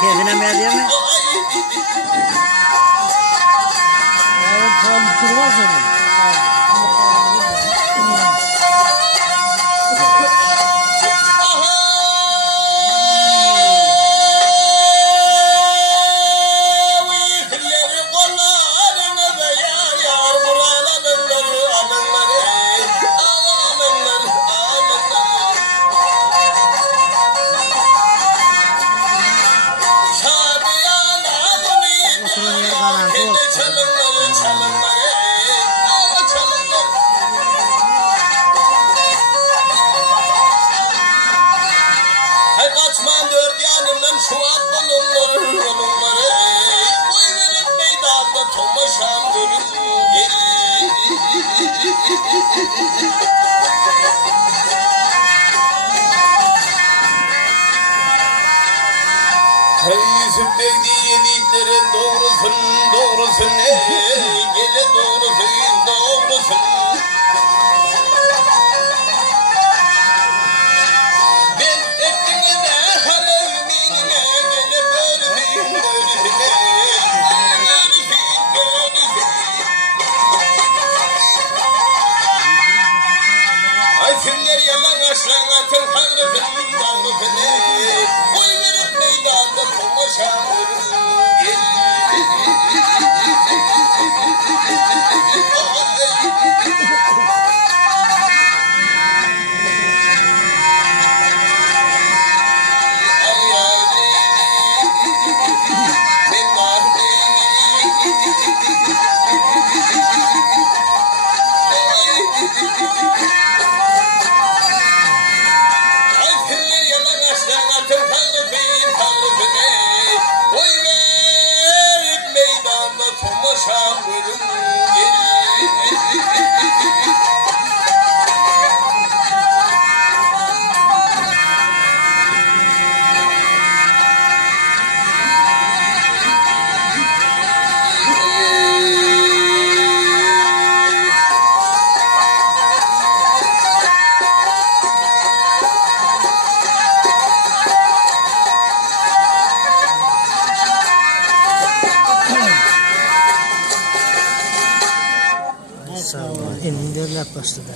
Kendine mi yazıyor mu? Tamam, bir sürü var senin. Kaçman dört yanımdan şu at bulunur bulunları. Koy verip meydanda tomaşan görün Yüzümdeki yediklerin doğrusun doğrusun gele doğrusun doğrusun. Kimler yalan aşağıtın tanrısın tanrısını koy verip meydanda tomaşan Sağ ol. Emin başladı.